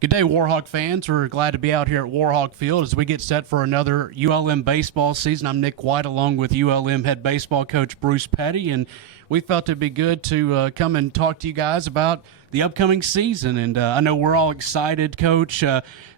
Good day, Warhawk fans. We're glad to be out here at Warhawk Field as we get set for another ULM baseball season. I'm Nick White along with ULM head baseball coach Bruce Peddie, and we felt it'd be good to come and talk to you guys about the upcoming season. And I know we're all excited, Coach.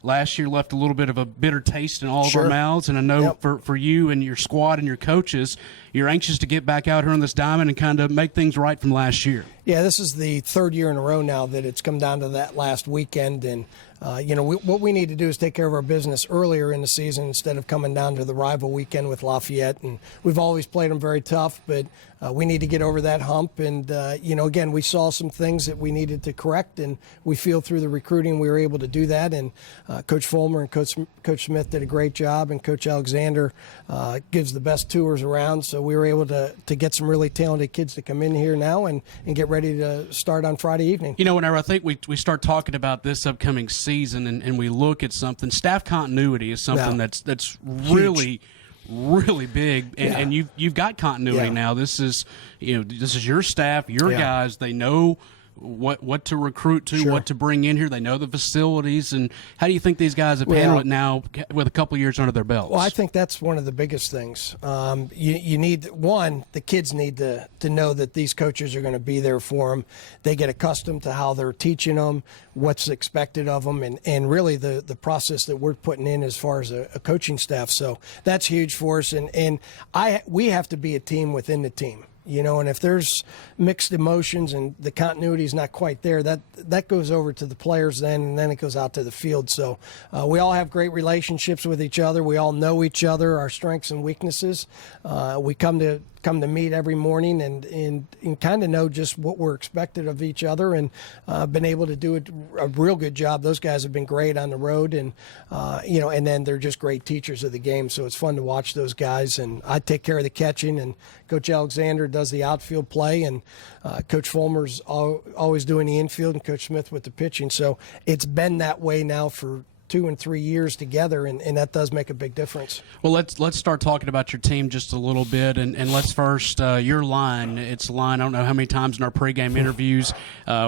Last year left a little bit of a bitter taste in all of our mouths, and I know for you and your squad and your coaches, you're anxious to get back out here on this diamond and kind of make things right from last year. Yeah, this is the third year in a row now that it's come down to that last weekend, and what we need to do is take care of our business earlier in the season instead of coming down to the rival weekend with Lafayette. And we've always played them very tough, but we need to get over that hump. And again, we saw some things that we needed to correct, and we feel through the recruiting we were able to do that. And Coach Fulmer and Coach Smith did a great job, and Coach Alexander gives the best tours around. So we were able to get some really talented kids to come in here now and get ready to start on Friday evening. You know, whenever I think we start talking about this upcoming season and we look at something, staff continuity is something that's really big, and you've got continuity now. This is your staff, your guys. They know what to recruit to, what to bring in here. They know the facilities. And how do you think these guys have handled it now with a couple of years under their belts? Well, I think that's one of the biggest things. You need, one, the kids need to know that these coaches are going to be there for them. They get accustomed to how they're teaching them, what's expected of them, and really the process that we're putting in as far as a coaching staff. So that's huge for us. And we have to be a team within the team. And if there's mixed emotions and the continuity is not quite there, that goes over to the players then, and then it goes out to the field. So we all have great relationships with each other. We all know each other, our strengths and weaknesses. We come to meet every morning and kind of know just what we're expected of each other, and been able to do a real good job. Those guys have been great on the road, and and then they're just great teachers of the game. So it's fun to watch those guys. And I take care of the catching, and Coach Alexander does the outfield play, and Coach Fulmer's always doing the infield, and Coach Smith with the pitching. So it's been that way now for 2 and 3 years together, and that does make a big difference. Well, let's start talking about your team just a little bit, and let's first your line. It's a line. I don't know how many times in our pregame interviews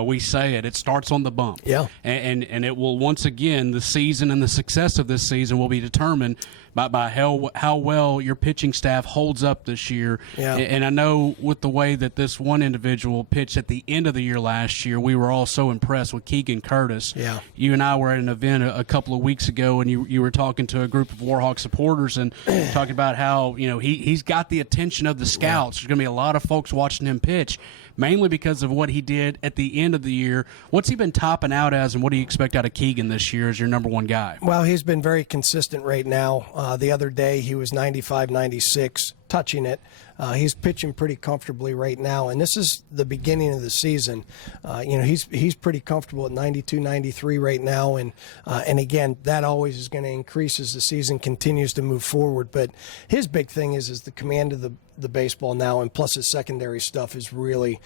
we say it. It starts on the bump. Yeah, and it will, once again, the season and the success of this season will be determined by how well your pitching staff holds up this year. Yeah. And I know with the way that this one individual pitched at the end of the year last year, we were all so impressed with Keegan Curtis. Yeah. You and I were at an event a couple of weeks ago, and you were talking to a group of Warhawk supporters and talking about how he's got the attention of the scouts. There's going to be a lot of folks watching him pitch, mainly because of what he did at the end of the year. What's he been topping out as, and what do you expect out of Keegan this year as your number one guy? Well, he's been very consistent right now. The other day he was 95, 96, touching it. He's pitching pretty comfortably right now, and this is the beginning of the season. He's pretty comfortable at 92, 93 right now, and again, that always is going to increase as the season continues to move forward. But his big thing is the command of the baseball now, and plus his secondary stuff is really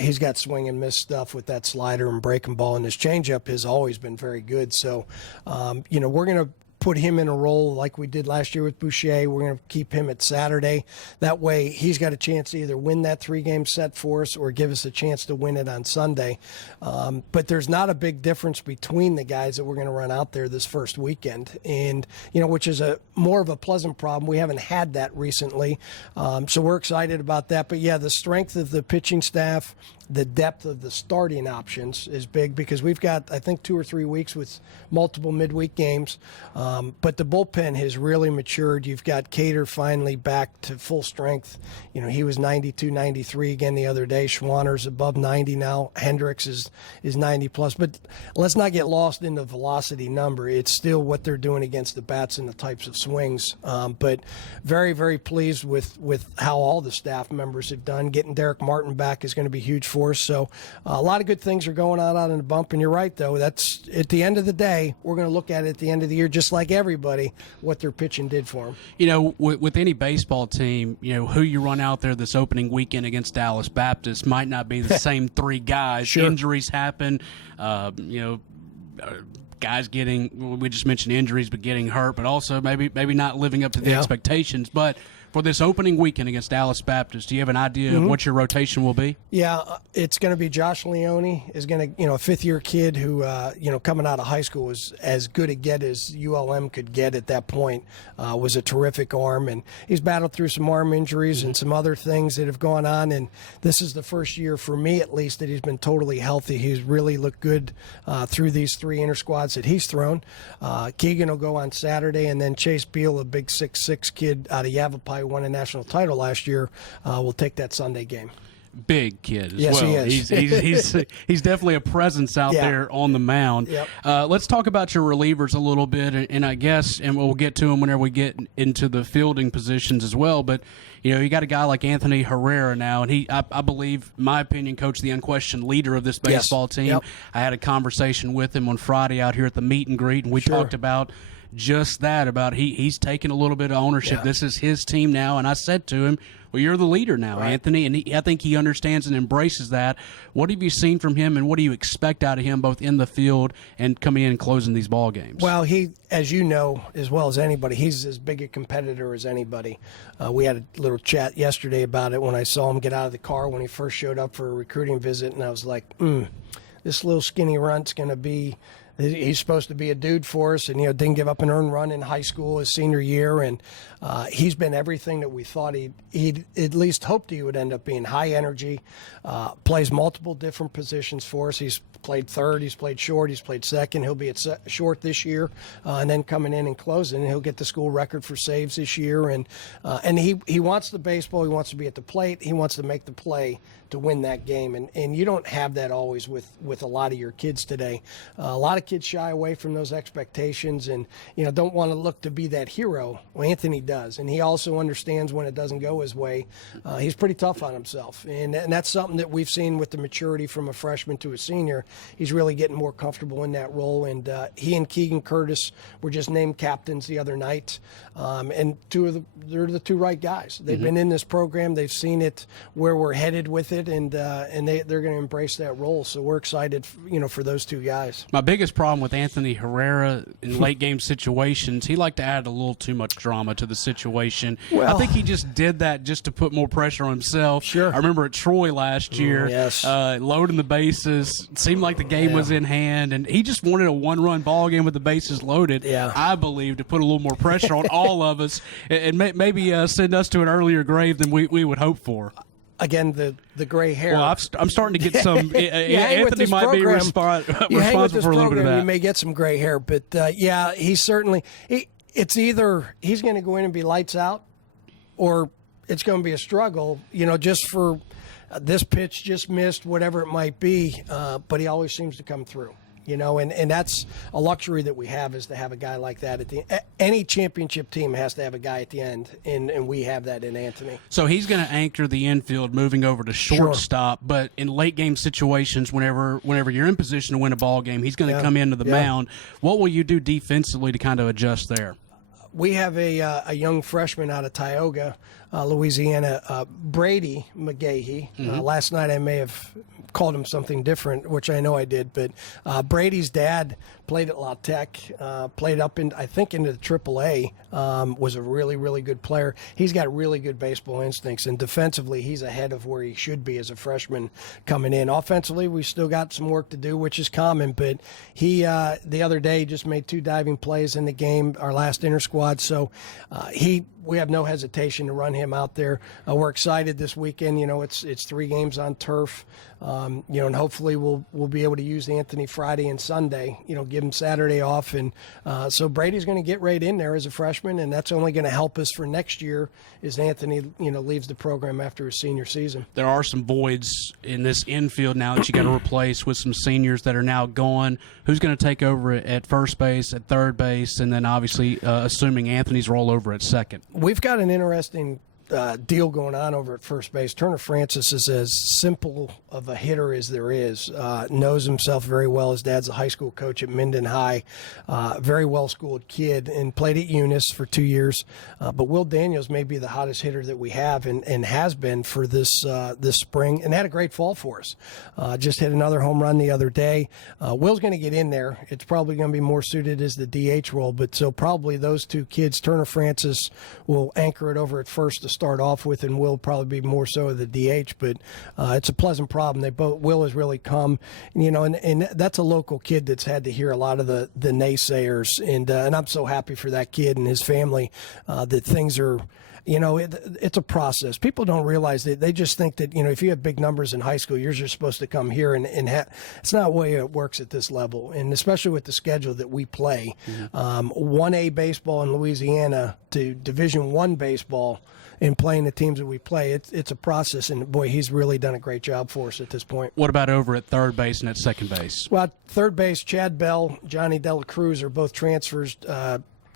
he's got swing and miss stuff with that slider and breaking ball, and his changeup has always been very good. So we're going to put him in a role like we did last year with Boucher. We're going to keep him at Saturday. That way he's got a chance to either win that 3-game set for us or give us a chance to win it on Sunday. But there's not a big difference between the guys that we're going to run out there this first weekend, and which is more of a pleasant problem. We haven't had that recently, so we're excited about that. But yeah, the strength of the pitching staff, the depth of the starting options is big, because we've got, I think, 2 or 3 weeks with multiple midweek games. But the bullpen has really matured. You've got Cater finally back to full strength. He was 92, 93 again the other day. Schwanner's above 90 now. Hendricks is 90 plus. But let's not get lost in the velocity number. It's still what they're doing against the bats and the types of swings. But very, very pleased with how all the staff members have done. Getting Derek Martin back is going to be huge for us. So a lot of good things are going on out in the bump. And you're right, though. That's at the end of the day, we're going to look at it at the end of the year, just like everybody, what their pitching did for them. With any baseball team, who you run out there this opening weekend against Dallas Baptist might not be the same 3 guys. Sure. Injuries happen. Guys getting, we just mentioned injuries, but getting hurt, but also maybe not living up to the expectations. But For this opening weekend against Dallas Baptist, do you have an idea of what your rotation will be? Yeah, it's going to be Josh Leone is going to, a fifth-year kid who, coming out of high school was as good a get as ULM could get at that point, was a terrific arm. And he's battled through some arm injuries and some other things that have gone on. And this is the first year, for me at least, that he's been totally healthy. He's really looked good through these three inter-squads that he's thrown. Keegan will go on Saturday, and then Chase Beal, a big 6'6" kid out of Yavapai, won a national title last year, will take that Sunday game. Big kid as yes, well. He is. He's definitely a presence out there on the mound. Yep. Let's talk about your relievers a little bit, and I guess, and we'll get to them whenever we get into the fielding positions as well. But you got a guy like Anthony Herrera now, and I believe, in my opinion, coach, the unquestioned leader of this baseball team. Yep. I had a conversation with him on Friday out here at the meet and greet, and we talked about just that, about he's taking a little bit of ownership. This is his team now, and I said to him, well, you're the leader now, Anthony, and I think he understands and embraces that. What have you seen from him, and what do you expect out of him both in the field and coming in and closing these ball games? Well, he, as you know, as well as anybody, he's as big a competitor as anybody. We had a little chat yesterday about it when I saw him get out of the car when he first showed up for a recruiting visit, and I was like, this little skinny runt's going to be – he's supposed to be a dude for us, and didn't give up an earned run in high school his senior year, and he's been everything that we thought he'd at least hoped he would end up being. High energy, plays multiple different positions for us. He's played third, he's played short, he's played second. He'll be at short this year, and then coming in and closing. He'll get the school record for saves this year, and he wants the baseball. He wants to be at the plate. He wants to make the play to win that game, and you don't have that always with a lot of your kids today. A lot of kids shy away from those expectations and don't want to look to be that hero. Well, Anthony does, and he also understands when it doesn't go his way. He's pretty tough on himself, and that's something that we've seen with the maturity from a freshman to a senior. He's really getting more comfortable in that role, and he and Keegan Curtis were just named captains the other night, and they're the two right guys. They've been in this program. They've seen it, where we're headed with it, and they're going to embrace that role. So we're excited, for those two guys. My biggest problem with Anthony Herrera in late game situations, he liked to add a little too much drama to the situation. Well, I think he just did that just to put more pressure on himself. Sure. I remember at Troy last year, loading the bases. It seemed like the game was in hand, and he just wanted a one-run ball game with the bases loaded. I believe, to put a little more pressure on all of us, and maybe send us to an earlier grave than we would hope for. Again, the gray hair. Well, I'm starting to get some. Anthony might program, be responsible for a little bit of that. You may get some gray hair, but he's certainly. It's either he's going to go in and be lights out, or it's going to be a struggle. Just for this pitch just missed, whatever it might be. But he always seems to come through. And that's a luxury that we have, is to have a guy like that at the end. Any championship team has to have a guy at the end, and we have that in Anthony. So he's going to anchor the infield, moving over to shortstop. But in late game situations, whenever you're in position to win a ball game, he's going to come into the mound. What will you do defensively to kind of adjust there? We have a young freshman out of Tioga, Louisiana, Brady McGahee. Last night I may have called him something different, which I know I did, but Brady's dad played at La Tech, played up into the AAA, was a really, really good player. He's got really good baseball instincts, and defensively he's ahead of where he should be as a freshman coming in. Offensively, we still got some work to do, which is common, but he the other day just made 2 diving plays in the game, our last inter-squad, so we have no hesitation to run him out there. We're excited this weekend. It's 3 games on turf, and hopefully we'll be able to use Anthony Friday and Sunday, give him Saturday off. And so Brady's going to get right in there as a freshman, and that's only going to help us for next year as Anthony, leaves the program after his senior season. There are some voids in this infield now that you got to replace with some seniors that are now gone. Who's going to take over at first base, at third base, and then obviously assuming Anthony's roll over at second? We've got an interesting deal going on over at first base. Turner Francis is as simple of a hitter as there is. Knows himself very well. His dad's a high school coach at Minden High. Very well-schooled kid, and played at Eunice for 2 years. But Will Daniels may be the hottest hitter that we have, and has been for this spring, and had a great fall for us. Just hit another home run the other day. Will's going to get in there. It's probably going to be more suited as the DH role, but so probably those two kids, Turner Francis will anchor it over at first to start off with, and Will probably be more so of the DH. But it's a pleasant problem. Will has really come, and that's a local kid that's had to hear a lot of the naysayers, and I'm so happy for that kid and his family that things are. It's a process. People don't realize that. They just think that, if you have big numbers in high school, you're just supposed to come here it's not the way it works at this level. And especially with the schedule that we play, 1A baseball in Louisiana to Division I baseball and playing the teams that we play, it's a process. And boy, he's really done a great job for us at this point. What about over at third base and at second base? Well, third base, Chad Bell, Johnny Dela Cruz are both transfers.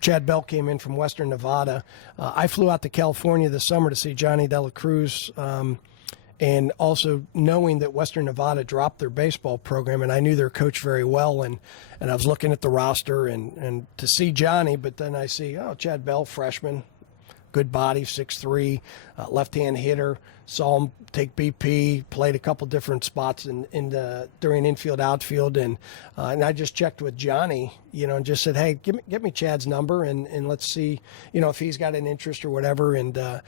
Chad Bell came in from Western Nevada. I flew out to California this summer to see Johnny Dela Cruz, and also knowing that Western Nevada dropped their baseball program, and I knew their coach very well, and I was looking at the roster and to see Johnny, but then I see, Chad Bell, freshman, good body, 6'3", left-hand hitter. Saw him take BP, played a couple different spots during infield, outfield, and I just checked with Johnny, and just said, hey, get me Chad's number, and let's see, if he's got an interest or whatever, and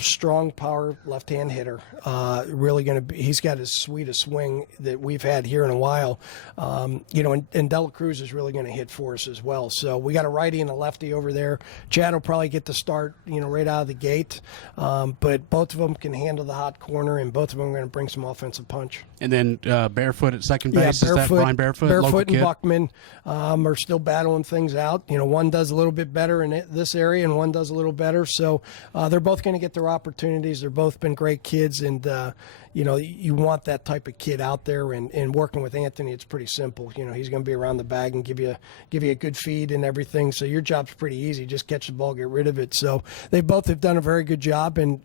strong power left-hand hitter. Really going to be, he's got as sweet a swing that we've had here in a while. And Dela Cruz is really going to hit for us as well. So we got a righty and a lefty over there. Chad will probably get the start, right out of the gate. But both of them can handle the hot corner, and both of them are going to bring some offensive punch. And then Barefoot at second base, yeah, is that Brian Barefoot? Barefoot and Buckman are still battling things out. One does a little bit better in this area, and one does a little better. So they're both going to get their opportunities. They're both been great kids, and you want that type of kid out there. And working with Anthony, it's pretty simple. He's going to be around the bag and give you a good feed and everything. So your job's pretty easy. Just catch the ball, get rid of it. So they both have done a very good job, and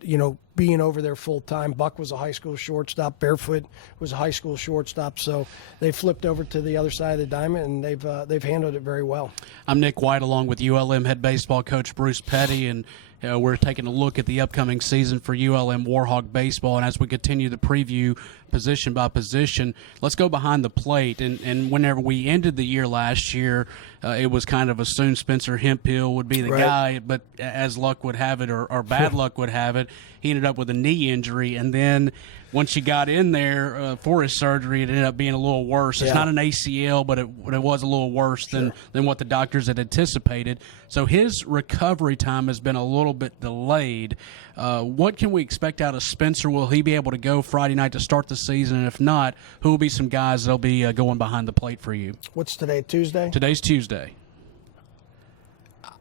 being over there full time. Buck was a high school shortstop. Barefoot was a high school shortstop. So they flipped over to the other side of the diamond, and they've handled it very well. I'm Nick White, along with ULM head baseball coach Bruce Peddie, and we're taking a look at the upcoming season for ULM Warhawk baseball. And as we continue the preview position by position, let's go behind the plate. And whenever we ended the year last year, it was kind of assumed Spencer Hemphill would be the guy, but as luck would have it, or bad luck would have it, he ended up with a knee injury. And then once you got in there for his surgery, it ended up being a little worse. It's not an ACL, but it was a little worse than what the doctors had anticipated. So his recovery time has been a little bit delayed. What can we expect out of Spencer? Will he be able to go Friday night to start the season? And if not, who will be some guys that will be going behind the plate for you? What's today, Tuesday? Today's Tuesday.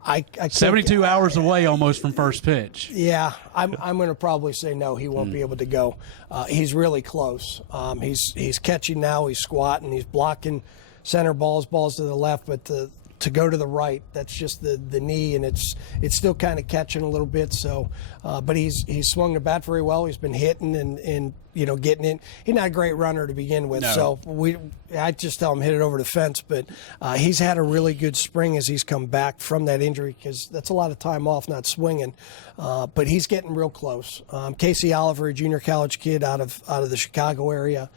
I 72 hours away almost from first pitch. Yeah, I'm going to probably say no, he won't be able to go. He's really close. He's catching now, he's squatting, he's blocking center balls to the left, but to go to the right, that's just the knee, and it's still kind of catching a little bit. So, but he's swung the bat very well. He's been hitting and getting in. He's not a great runner to begin with, so I just tell him hit it over the fence. But he's had a really good spring as he's come back from that injury, because that's a lot of time off not swinging. But he's getting real close. Casey Oliver, a junior college kid out of the Chicago area.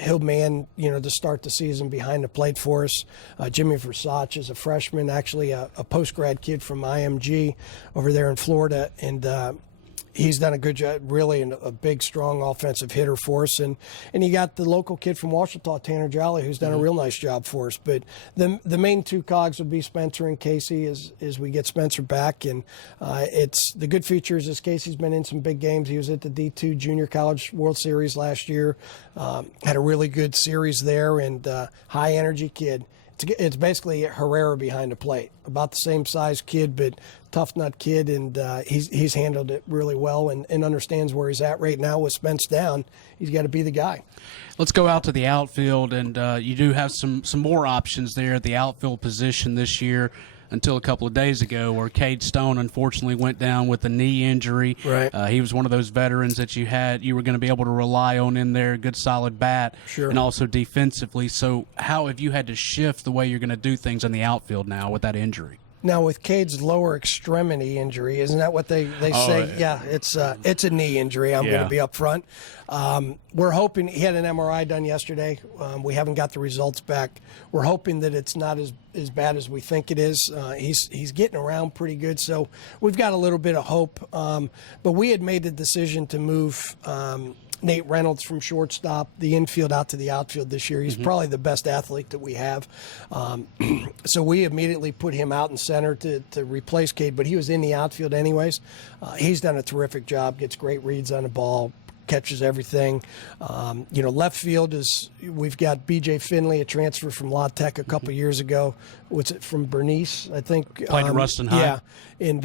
He'll man, to start the season behind the plate for us. Jimmy Versace is a freshman, actually a post-grad kid from IMG over there in Florida, and he's done a good job, really, and a big, strong offensive hitter for us. And you got the local kid from Washita, Tanner Jolly, who's done a real nice job for us. But the main two cogs will be Spencer and Casey as we get Spencer back. And it's the good features is Casey's been in some big games. He was at the D2 Junior College World Series last year. Had a really good series there, and high-energy kid. It's basically Herrera behind the plate, about the same size kid, but tough nut kid, and he's handled it really well and understands where he's at right now with Spence down. He's got to be the guy. Let's go out to the outfield, and you do have some more options there at the outfield position this year. until a couple of days ago, where Cade Stone unfortunately went down with a knee injury. Right. He was one of those veterans that you were going to be able to rely on in there, good solid bat, Sure. and also defensively. So how have you had to shift the way you're going to do things in the outfield now with that injury? Now, with Cade's lower extremity injury, isn't that what they say? Yeah, it's a knee injury. I'm going to be up front. We're hoping he had an MRI done yesterday. We haven't got the results back. We're hoping that it's not as bad as we think it is. He's getting around pretty good, so we've got a little bit of hope. But we had made the decision to move Nate Reynolds from shortstop, the infield, out to the outfield this year. He's probably the best athlete that we have. So we immediately put him out in center to replace Cade, but he was in the outfield anyways. He's done a terrific job, gets great reads on the ball, catches everything. Left field we've got B.J. Finley, a transfer from La Tech a couple years ago. What's it, from Bernice, I think? Played at Ruston High. Yeah, and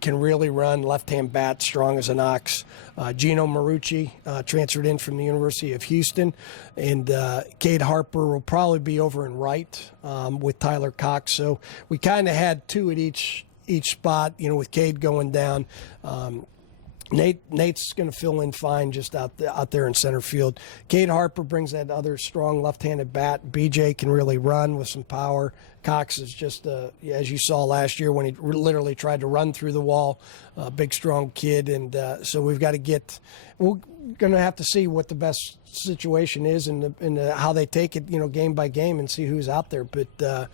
can really run, left-hand bat, strong as an ox. Gino Marucci transferred in from the University of Houston. And Cade Harper will probably be over in right with Tyler Cox. So we kind of had two at each spot, with Cade going down. Nate's going to fill in fine just out there in center field. Cade Harper brings that other strong left-handed bat. BJ can really run with some power. Cox is just, as you saw last year when he literally tried to run through the wall, big, strong kid. And so we're going to have to see what the best situation is and how they take it, game by game and see who's out there. But,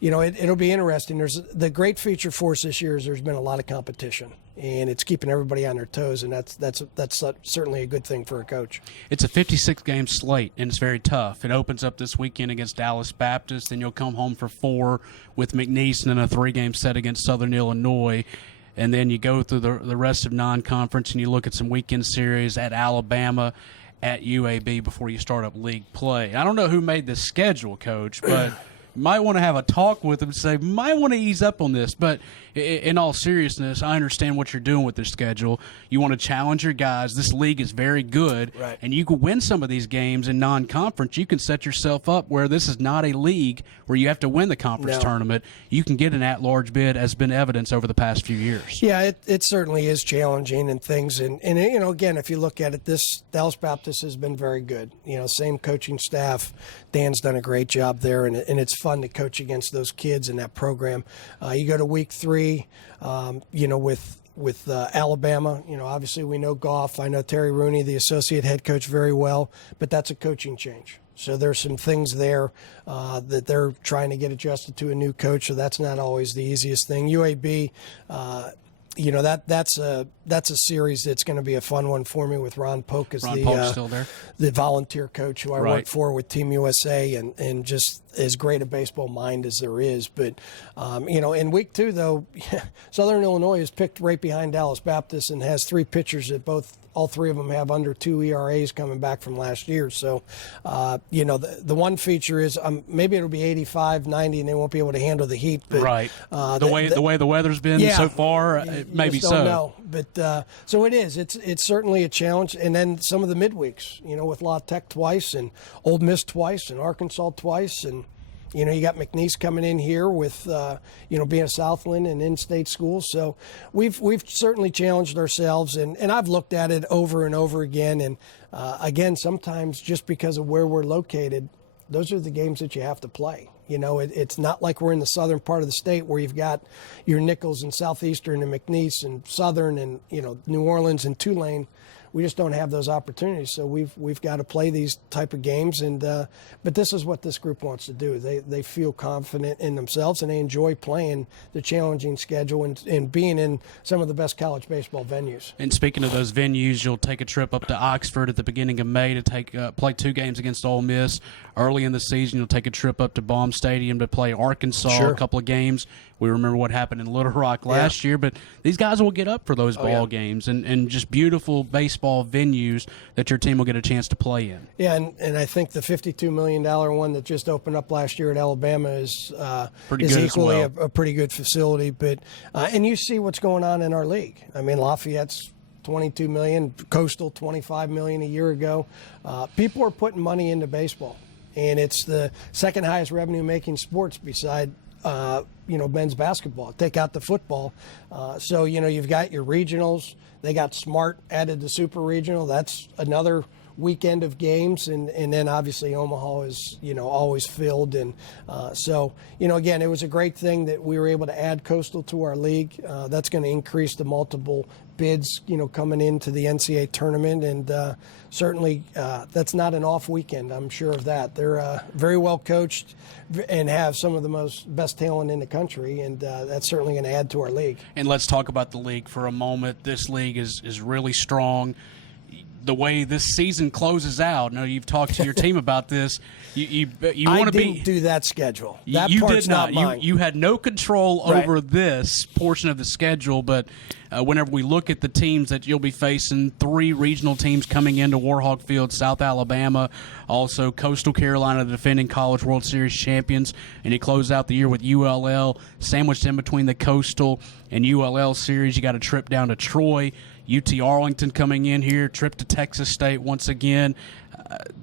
it'll be interesting. The great feature for us this year is there's been a lot of competition. And it's keeping everybody on their toes, and that's certainly a good thing for a coach. It's a 56-game slate, and it's very tough. It opens up this weekend against Dallas Baptist, then you'll come home for 4 with McNeese, and then a 3-game set against Southern Illinois. And then you go through the rest of non-conference, and you look at some weekend series at Alabama, at UAB before you start up league play. I don't know who made this schedule, Coach, but might want to have a talk with them, say, might want to ease up on this. But in all seriousness, I understand what you're doing with this schedule. You want to challenge your guys. This league is very good, right, and you can win some of these games in non-conference. You can set yourself up where this is not a league where you have to win the conference tournament. You can get an at-large bid, as been evidence over the past few years. Yeah, it certainly is challenging and things. And again, if you look at it, this Dallas Baptist has been very good. Same coaching staff. Dan's done a great job there, and it's fun to coach against those kids in that program. You go to week 3, with Alabama. Obviously we know Goff. I know Terry Rooney, the associate head coach, very well, but that's a coaching change. So there's some things there that they're trying to get adjusted to a new coach. So that's not always the easiest thing. UAB, that's a series that's going to be a fun one for me with Ron Polk as still there, the volunteer coach who I work for with Team USA, and just as great a baseball mind as there is. But in week 2 though, Southern Illinois is picked right behind Dallas Baptist and has 3 pitchers that all 3 of them have under 2 ERAs coming back from last year. So, the one feature is maybe it'll be 85, 90, and they won't be able to handle the heat. But, right. The way the weather's been so far, maybe so. Know. But so it is. It's certainly a challenge. And then some of the midweeks, with La Tech twice and Ole Miss twice and Arkansas twice, and you got McNeese coming in here with, being a Southland and in-state school. So we've certainly challenged ourselves, and I've looked at it over and over again. And, again, sometimes just because of where we're located, those are the games that you have to play. It's not like we're in the southern part of the state where you've got your Nichols and Southeastern and McNeese and Southern and, New Orleans and Tulane. We just don't have those opportunities, so we've got to play these type of games. And but this is what this group wants to do. They feel confident in themselves, and they enjoy playing the challenging schedule and being in some of the best college baseball venues. And speaking of those venues, you'll take a trip up to Oxford at the beginning of May to play 2 games against Ole Miss. Early in the season, you'll take a trip up to Baum Stadium to play Arkansas, a couple of games. We remember what happened in Little Rock last year, but these guys will get up for those ball games and just beautiful baseball venues that your team will get a chance to play in. Yeah, and I think the $52 million one that just opened up last year at Alabama is equally a pretty good facility. But and you see what's going on in our league. I mean, Lafayette's $22 million, Coastal $25 million a year ago. People are putting money into baseball, and it's the second highest revenue-making sports beside men's basketball. Take out the football. So you've got your regionals. They got Smart added to Super Regional. That's another weekend of games, and then obviously Omaha is always filled, and so again, it was a great thing that we were able to add Coastal to our league. That's going to increase the multiple bids coming into the NCAA tournament, and certainly that's not an off weekend. I'm sure of that. They're very well coached and have some of the best talent in the country, and that's certainly going to add to our league. And let's talk about the league for a moment. This league is really strong. The way this season closes out, now you've talked to your team about this. You want to be. I didn't do that schedule. That you part's did not. mine. You had no control over this portion of the schedule. But whenever we look at the teams that you'll be facing, 3 regional teams coming into Warhawk Field: South Alabama, also Coastal Carolina, the defending College World Series champions, and you close out the year with ULL, sandwiched in between the Coastal and ULL series. You got a trip down to Troy. UT Arlington coming in here, trip to Texas State once again.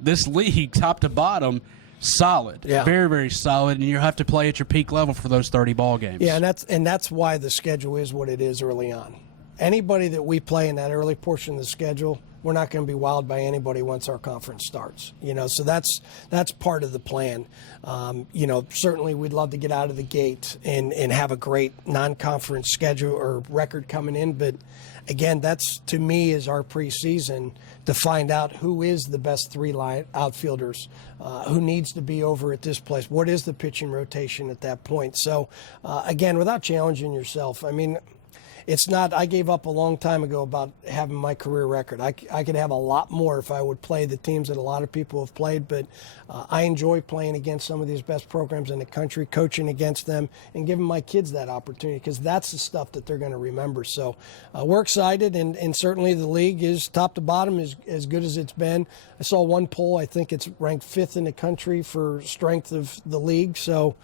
This league, top to bottom, solid, very, very solid, and you have to play at your peak level for those 30 ball games. Yeah, and that's why the schedule is what it is early on. Anybody that we play in that early portion of the schedule, we're not going to be wowed by anybody once our conference starts. So that's part of the plan. Certainly we'd love to get out of the gate and have a great non-conference schedule or record coming in, but again, that's, to me, is our preseason to find out who is the best 3 outfielders, who needs to be over at this place, what is the pitching rotation at that point. So, again, without challenging yourself, I mean, it's not, I gave up a long time ago about having my career record. I could have a lot more if I would play the teams that a lot of people have played, but I enjoy playing against some of these best programs in the country, coaching against them, and giving my kids that opportunity, because that's the stuff that they're going to remember. So we're excited, and certainly the league is top to bottom as good as it's been. I saw one poll, I think it's ranked 5th in the country for strength of the league, so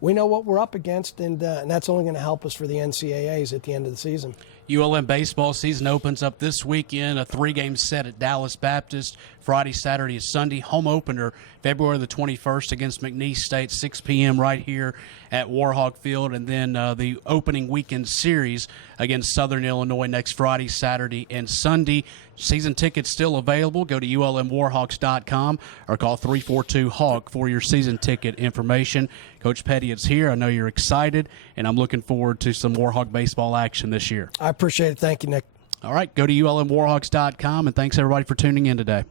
we know what we're up against, and that's only going to help us for the NCAAs at the end of the season. ULM baseball season opens up this weekend, a 3-game set at Dallas Baptist. Friday, Saturday, and Sunday. Home opener February the 21st against McNeese State, 6 p.m. right here at Warhawk Field. And then the opening weekend series against Southern Illinois next Friday, Saturday, and Sunday. Season tickets still available. Go to ulmwarhawks.com or call 342-HAWK for your season ticket information. Coach Peddie is here. I know you're excited, and I'm looking forward to some Warhawk baseball action this year. I appreciate it. Thank you, Nick. All right, go to ulmwarhawks.com, and thanks, everybody, for tuning in today.